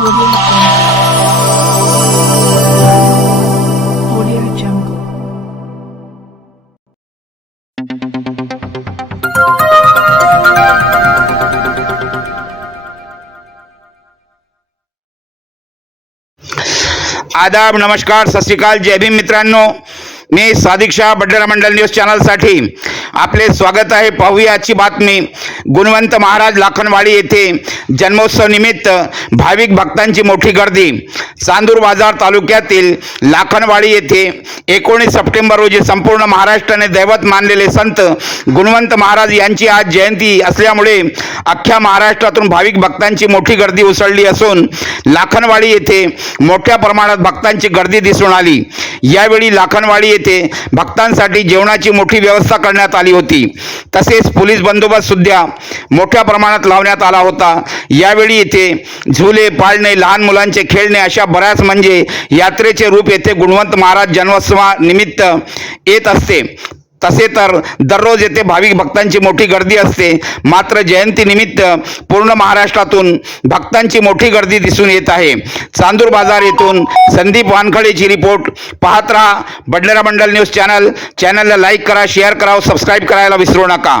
आदाब नमस्कार सत श्रीकाल जय भीम मित्रांनो. मी सादिक शाह बड्डेरा मंडल न्यूज चॅनलसाठी आपले स्वागत आहे. पाहूया आजची बातमी. गुणवंत महाराज लाखनवाडी येथे जन्मोत्सव निमित्त भाविक भक्तांची मोठी गर्दी. चांदूर बाजार तालुक्यातील लाखनवाडी येथे एकोणीस सप्टेंबर रोजी संपूर्ण महाराष्ट्राने दैवत मानलेले संत गुणवंत महाराज यांची आज जयंती असल्यामुळे अख्ख्या महाराष्ट्रातून भाविक भक्तांची मोठी गर्दी उसळली असून लाखनवाडी येथे मोठ्या प्रमाणात भक्तांची गर्दी दिसून आली. यावेळी लाखनवाडी येथे भक्तांसाठी जेवणाची मोठी व्यवस्था करण्यात आली होती. तसेच पोलीस बंदोबस्त सुद्धा मोठ्या प्रमाणात लावण्यात आला होता. यावेळी येथे झुले पाळणे लहान मुलांचे खेळणे अशा बऱ्याच म्हणजे यात्रेचे रूप येथे गुणवंत महाराज जन्मोत्सवानिमित्त येत असते. तसे तर दररोज येथे भाविक भक्तांची मोठी गर्दी असते. मात्र जयंतीनिमित्त पूर्ण महाराष्ट्रातून भक्तांची मोठी गर्दी दिसून येत आहे. चांदूर बाजार येथून संदीप वानखडेची रिपोर्ट. पाहत राहा बडनेरा मंडल न्यूज चॅनल. चॅनलला लाईक करा शेअर करा सबस्क्राईब करायला विसरू नका.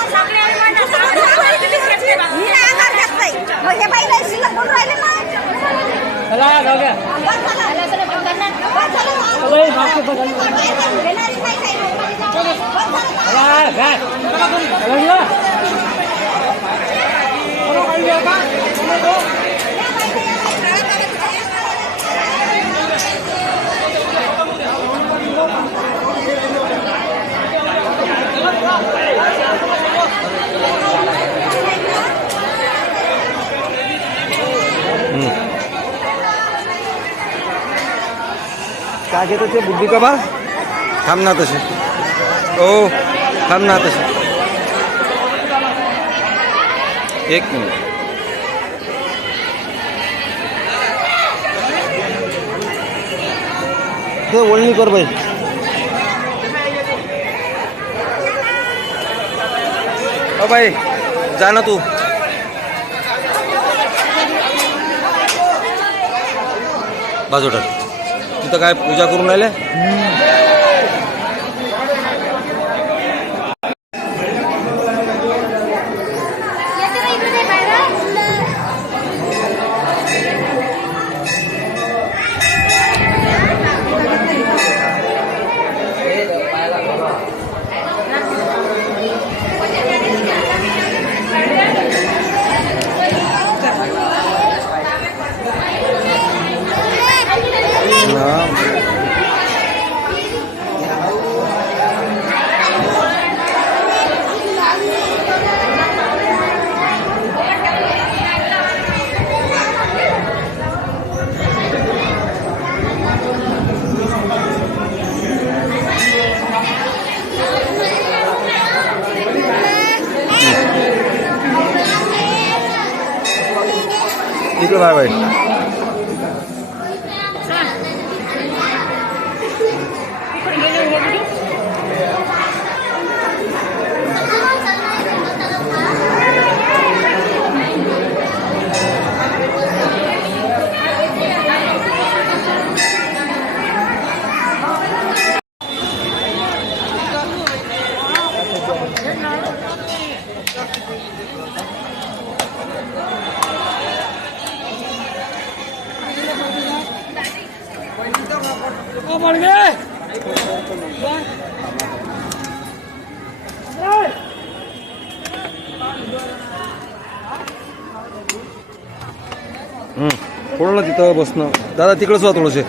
हा काही वांधा नाही तो काही विषय नाही, जाऊ दे. रविवार આ કહેતો છે બુદ્ધિ કમાલ કામના થશે ઓ કામના થશે એક મિનિટ ઓલની કર ભાઈ ઓ ભાઈ જાનો તું બાજુટા तिथं काय पूजा करून राहिले? इकडे बाय बाय. थोडं तिथं बसणं. दादा तिकडंच जा थोडंसे.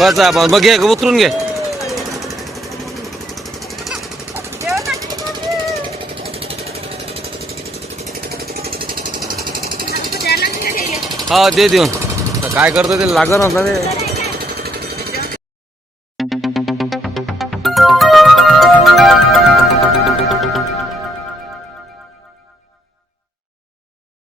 बस बस. मग घे उतरून घे. हा दे देऊन. काय करतो ते लागणार ना ते.